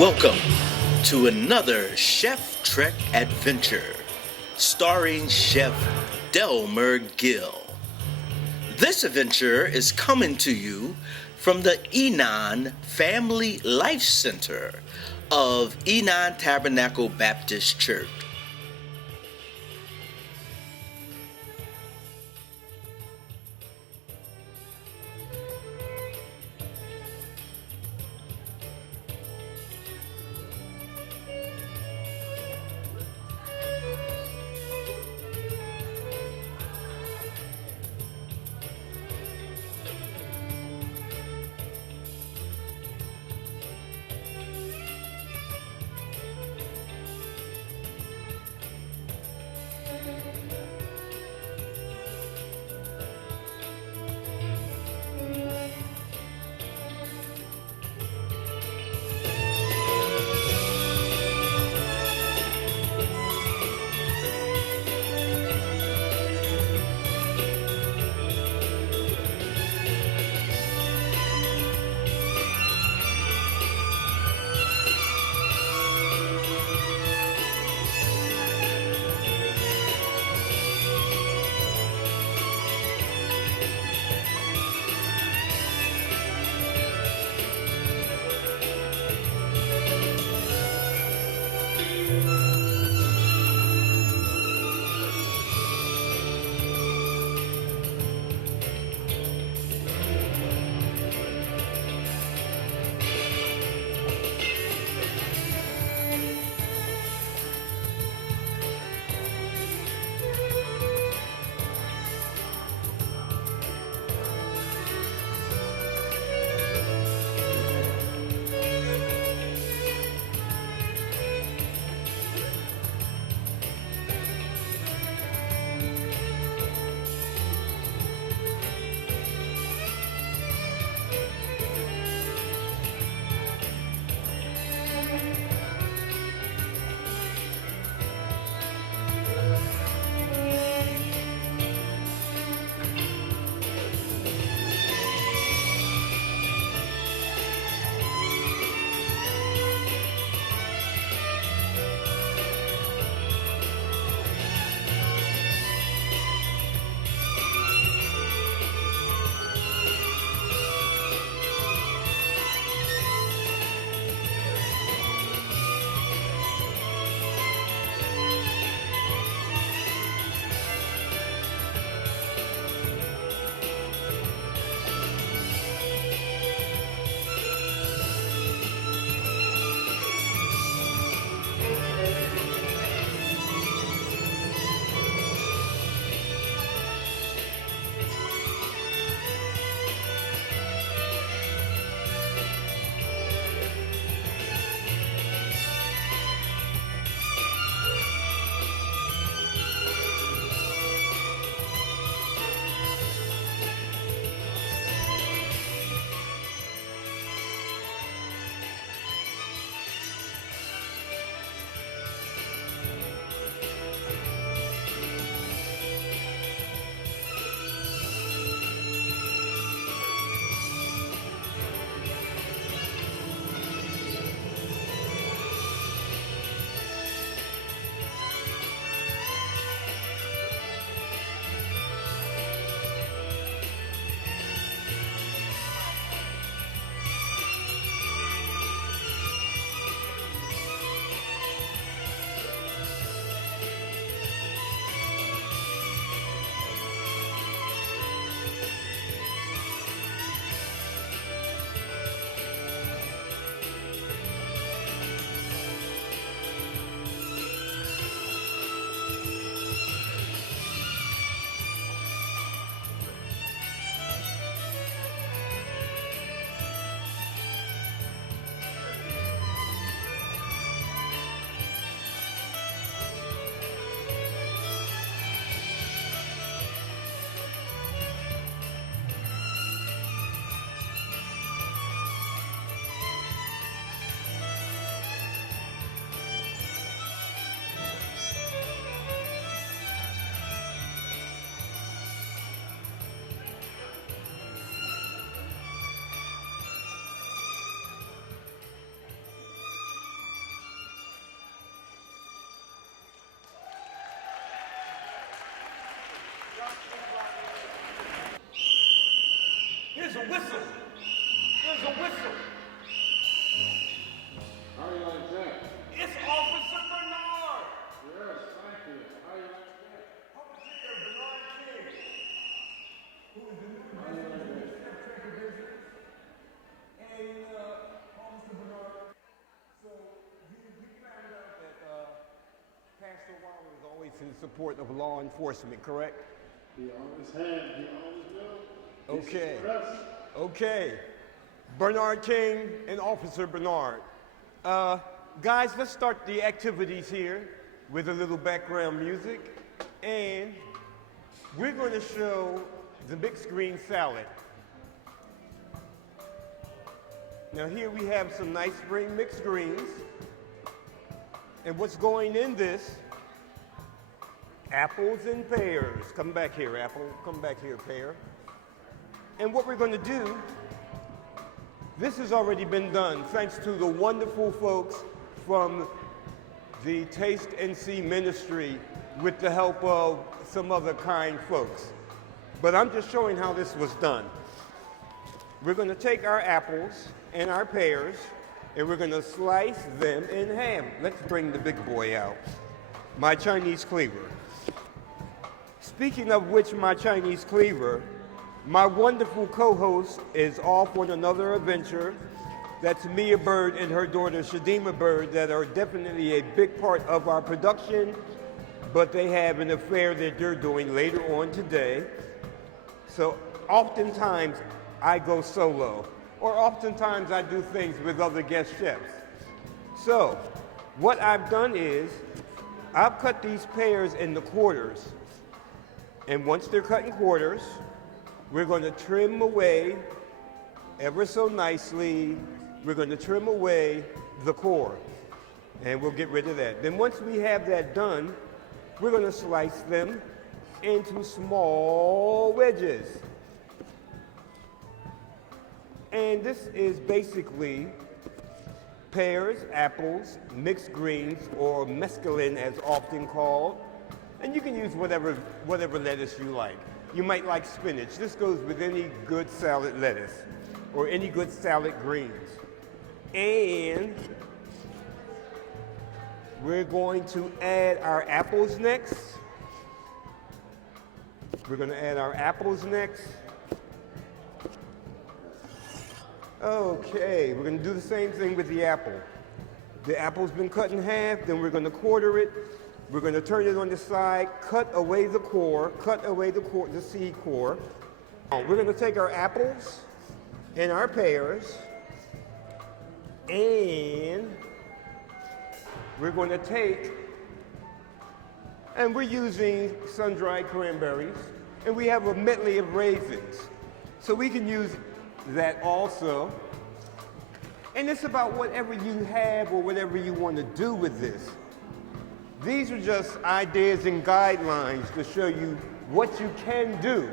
Welcome to another Chef Trek adventure starring Chef Delmer Gill. This adventure is coming to you from the Enon Family Life Center of Enon Tabernacle Baptist Church. in support of law enforcement, correct? He always had, he always will. Okay. Okay. Bernard King and Officer Bernard. Guys, let's start the activities here with a little background music. And we're going to show the mixed green salad. Now here we have some nice spring mixed greens. And what's going in this, apples and pears. Come back here, apple. Come back here, pear. And what we're going to do, this has already been done thanks to the wonderful folks from the Taste and See Ministry with the help of some other kind folks. But I'm just showing how this was done. We're going to take our apples and our pears and we're going to slice them in half. Let's bring the big boy out, my Chinese cleaver. Speaking of which, my Chinese cleaver, my wonderful co-host is off on another adventure. That's Mia Bird and her daughter Shadima Bird that are definitely a big part of our production, but they have an affair that they're doing later on today. So oftentimes I go solo, or oftentimes I do things with other guest chefs. So what I've done is I've cut these pears into quarters, and once they're cut in quarters, we're going to trim away ever so nicely. We're going to trim away the core, and we'll get rid of that. Then once we have that done, we're going to slice them into small wedges. And this is basically pears, apples, mixed greens, or mesclun as often called. And you can use whatever lettuce you like. You might like spinach. This goes with any good salad lettuce or any good salad greens. And we're going to add our apples next. We're going to add our apples next. Okay, we're going to do the same thing with the apple. The apple's been cut in half, then we're going to quarter it. We're going to turn it on the side, cut away the core, the seed core. We're going to take our apples and our pears, and we're going to take, and we're using sun-dried cranberries, and we have a medley of raisins. So we can use that also. And it's about whatever you have or whatever you want to do with this. These are just ideas and guidelines to show you what you can do.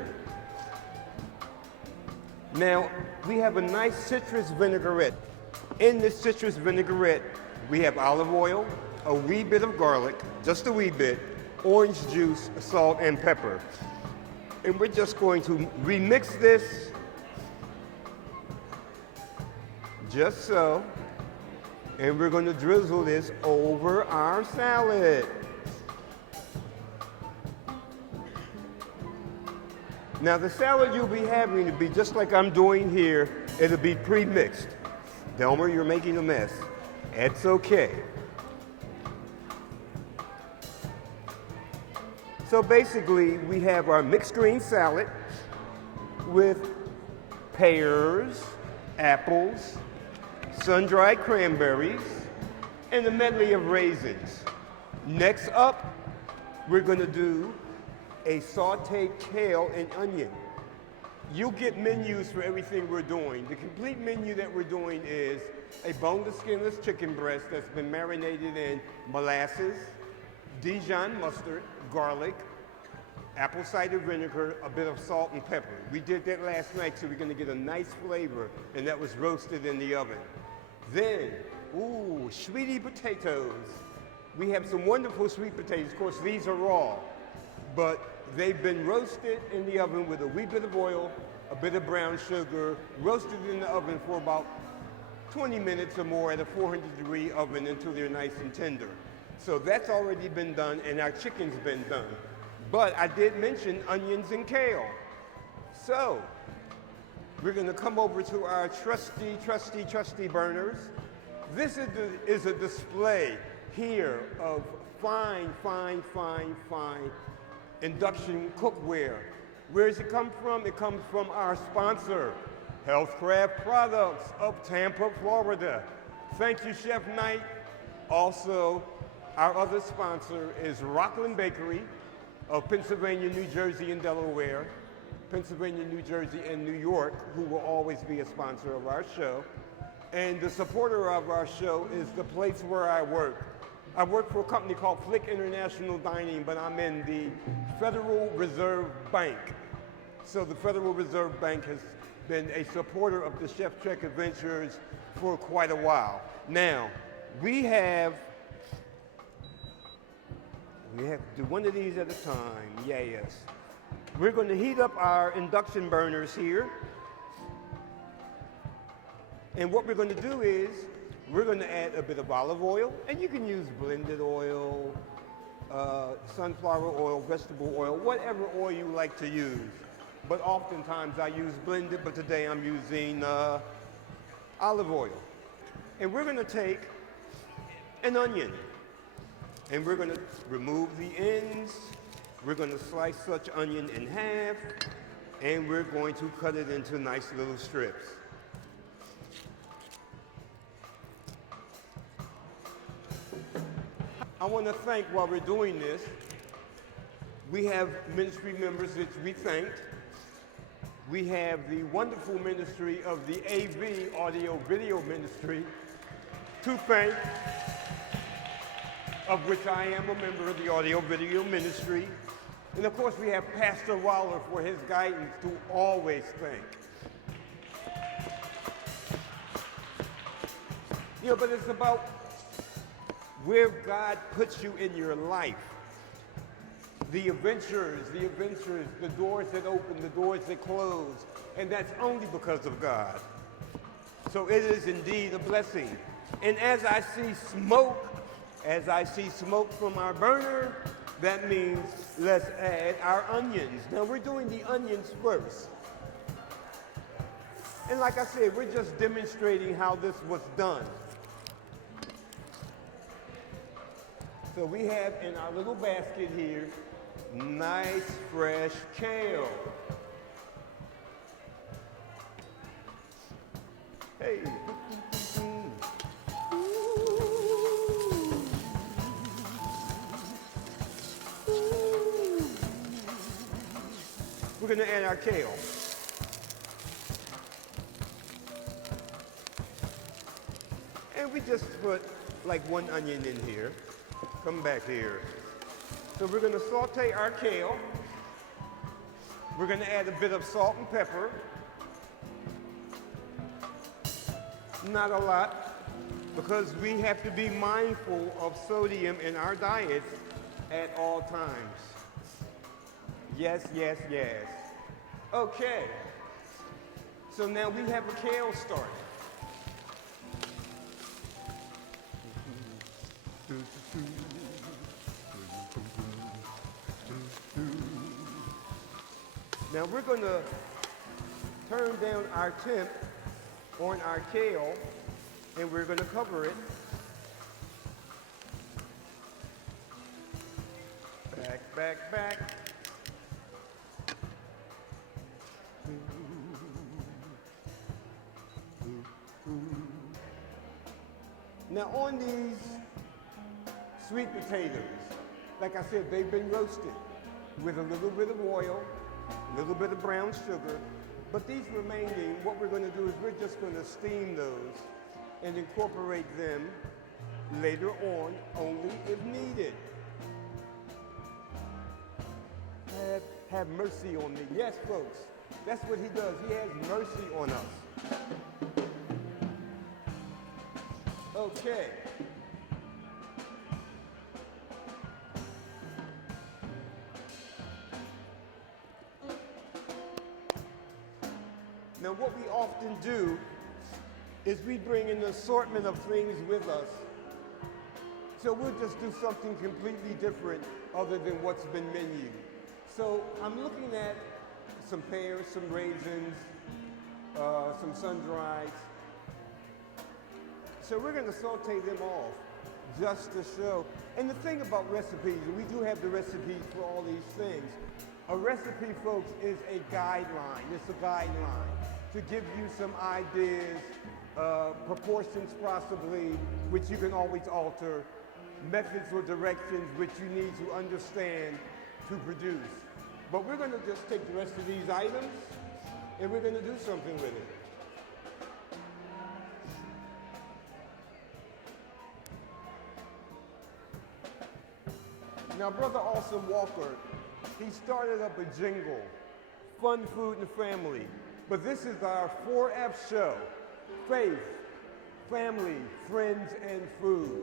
Now, we have a nice citrus vinaigrette. In this citrus vinaigrette, we have olive oil, a wee bit of garlic, just a wee bit, orange juice, salt, and pepper. And we're just going to remix this, just so. And we're going to drizzle this over our salad. Now the salad you'll be having will be just like I'm doing here. It'll be pre-mixed. Delmer, you're making a mess. It's okay. So basically we have our mixed green salad with pears, apples, sun-dried cranberries, and a medley of raisins. Next up, we're going to do a sauteed kale and onion. You'll get menus for everything we're doing. The complete menu that we're doing is a boneless, skinless chicken breast that's been marinated in molasses, Dijon mustard, garlic, apple cider vinegar, a bit of salt and pepper. We did that last night, so we're going to get a nice flavor, and that was roasted in the oven. Then, ooh, sweetie potatoes. We have some wonderful sweet potatoes. Of course, these are raw, but they've been roasted in the oven with a wee bit of oil, a bit of brown sugar, roasted in the oven for about 20 minutes or more at a 400-degree oven until they're nice and tender. So that's already been done, and our chicken's been done. But I did mention onions and kale. So we're going to come over to our trusty burners. This is a display here of fine, fine, fine, fine induction cookware. Where does it come from? It comes from our sponsor, Healthcraft Products of Tampa, Florida. Thank you, Chef Knight. Also, our other sponsor is Rockland Bakery of Pennsylvania, New Jersey, and Delaware, Pennsylvania, New Jersey, and New York, who will always be a sponsor of our show. And the supporter of our show is the place where I work. I work for a company called Flick International Dining, but I'm in the Federal Reserve Bank. So the Federal Reserve Bank has been a supporter of the Chef Trek Adventures for quite a while. Now, we have to do one of these at a time, yes. We're going to heat up our induction burners here. And what we're going to do is, we're going to add a bit of olive oil, and you can use blended oil, sunflower oil, vegetable oil, whatever oil you like to use. But oftentimes I use blended, but today I'm using olive oil. And we're going to take an onion, and we're going to remove the ends. We're going to slice such onion in half, and we're going to cut it into nice little strips. I want to thank, while we're doing this, we have ministry members that we thanked. We have the wonderful ministry of the AV, Audio Video Ministry, to thank, of which I am a member of the Audio Video Ministry. And of course we have Pastor Waller for his guidance to always thank. You know, but it's about where God puts you in your life. The adventures, the doors that open, the doors that close, and that's only because of God. So it is indeed a blessing. And as I see smoke from our burner, that means let's add our onions. Now we're doing the onions first. And like I said, we're just demonstrating how this was done. So we have in our little basket here, nice fresh kale. Hey. We're going to add our kale. And we just put like one onion in here. Come back here. So we're going to saute our kale. We're going to add a bit of salt and pepper. Not a lot, because we have to be mindful of sodium in our diets at all times. Yes, yes, yes. Okay. So now we have a kale started. Now we're going to turn down our temp on our kale, and we're going to cover it. Back, back, back. Now on these sweet potatoes, like I said, they've been roasted with a little bit of oil, a little bit of brown sugar, but these remaining, what we're going to do is we're just going to steam those and incorporate them later on, only if needed. Have mercy on me. Yes, folks, that's what he does. He has mercy on us. Okay. Now what we often do is we bring an assortment of things with us. So we'll just do something completely different other than what's been menued. So I'm looking at some pears, some raisins, some sun-drieds. So we're going to saute them off just to show. And the thing about recipes, and we do have the recipes for all these things, a recipe, folks, is a guideline. It's a guideline to give you some ideas, proportions possibly, which you can always alter, methods or directions which you need to understand to produce. But we're going to just take the rest of these items and we're going to do something with it. Now, Brother Austin Walker, he started up a jingle, Fun, Food, and Family. But this is our 4F show, Faith, Family, Friends, and Food.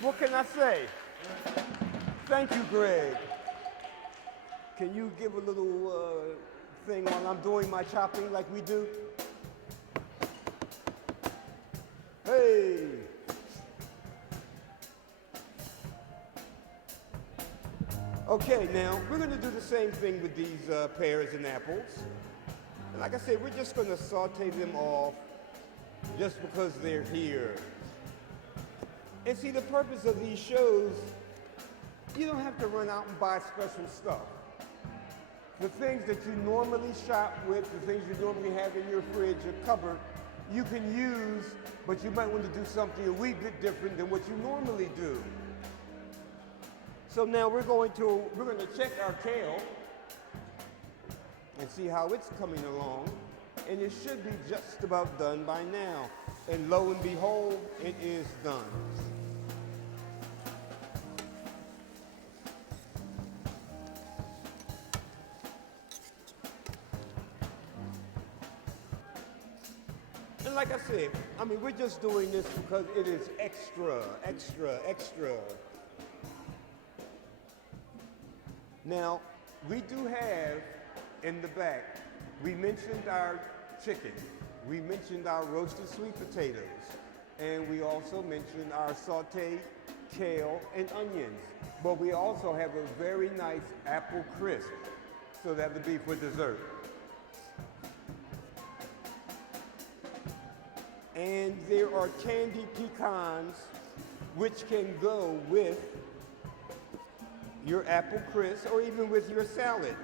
What can I say? Thank you, Greg. Can you give a little thing while I'm doing my chopping like we do? Hey! Okay, now we're going to do the same thing with these pears and apples. And like I said, we're just going to saute them off just because they're here. And see, the purpose of these shows, you don't have to run out and buy special stuff. The things that you normally shop with, the things you normally have in your fridge or cupboard, you can use, but you might want to do something a wee bit different than what you normally do. So now we're going to check our kale and see how it's coming along. And it should be just about done by now. And lo and behold, it is done. And like I said, I mean, we're just doing this because it is extra, extra, extra. Now, we do have in the back, we mentioned our chicken, we mentioned our roasted sweet potatoes, and we also mentioned our sauteed kale and onions. But we also have a very nice apple crisp, so that would be for dessert. And there are candied pecans, which can go with your apple crisp or even with your salad.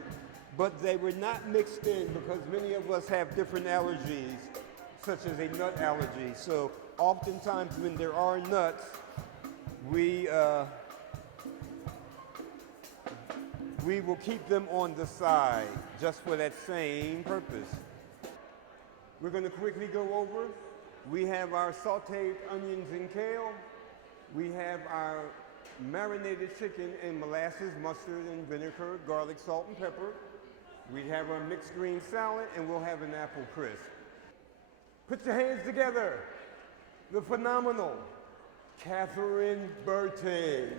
But they were not mixed in because many of us have different allergies, such as a nut allergy. So oftentimes when there are nuts, we will keep them on the side just for that same purpose. We're going to quickly go over. We have our sauteed onions and kale. We have our marinated chicken in molasses, mustard, and vinegar, garlic, salt, and pepper. We have our mixed green salad, and we'll have an apple crisp. Put your hands together. The phenomenal KATERINE BURTON.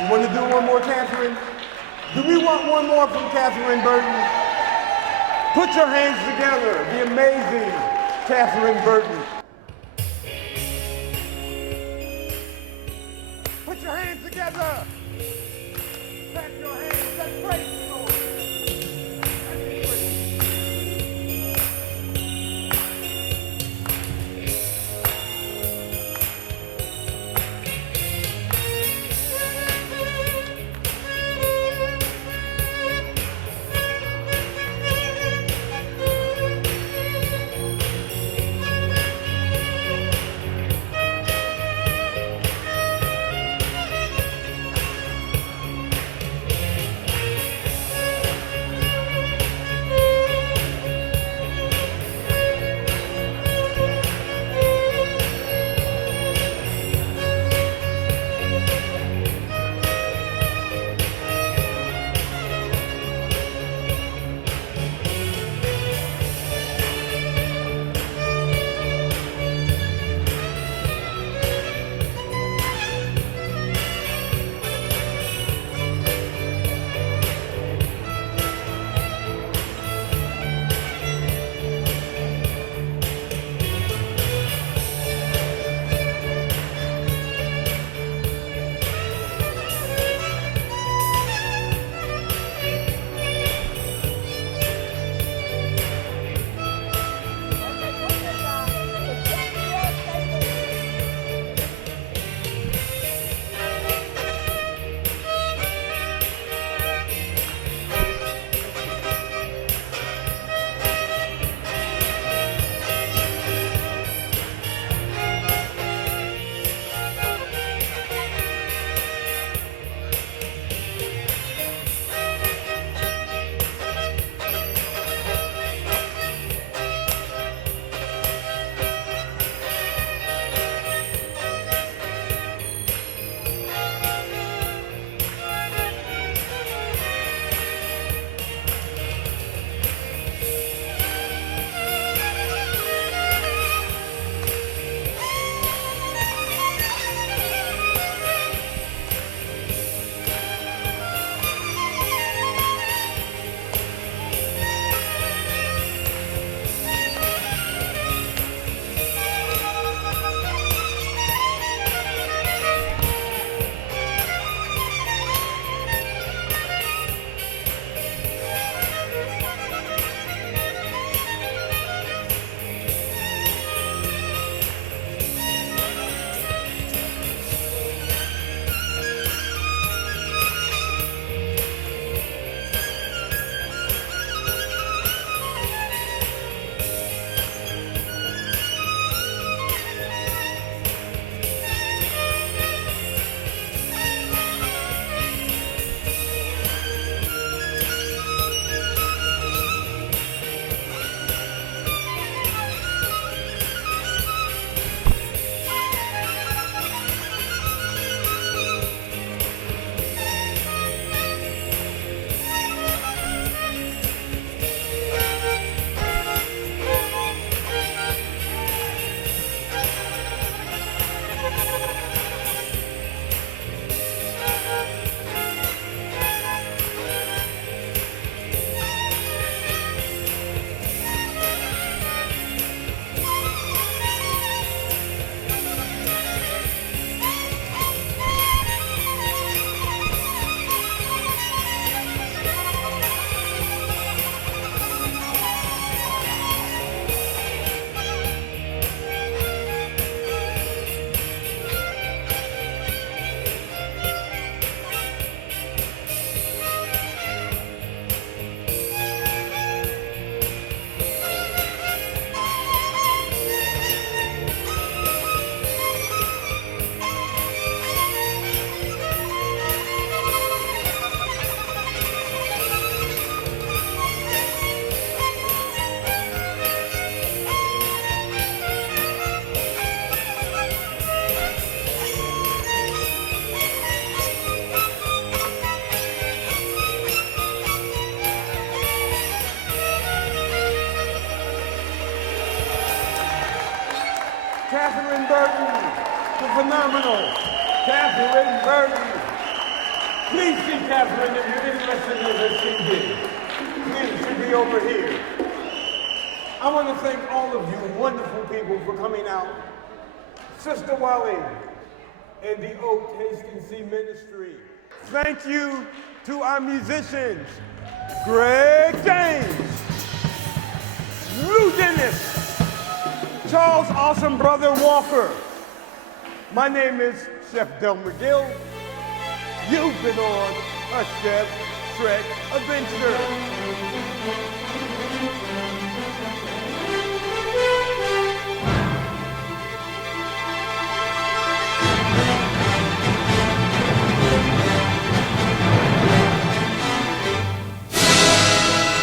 You want to do one more, Catherine? Do we want one more from Catherine Burton? Put your hands together, the amazing Catherine Burton. Put your hands together. Clap your hands. Let's praise the Lord. Let's praise. Catherine Burton, the phenomenal Catherine Burton. Please see Catherine if you're interested in her CD. Please, she'll be over here. I want to thank all of you wonderful people for coming out. Sister Wally and the Oak Taste and See Ministry. Thank you to our musicians, Greg James, Lou Dennis, Charles Awesome Brother Walker. My name is Chef Delmer Gill. You've been on a Chef Trek Adventure.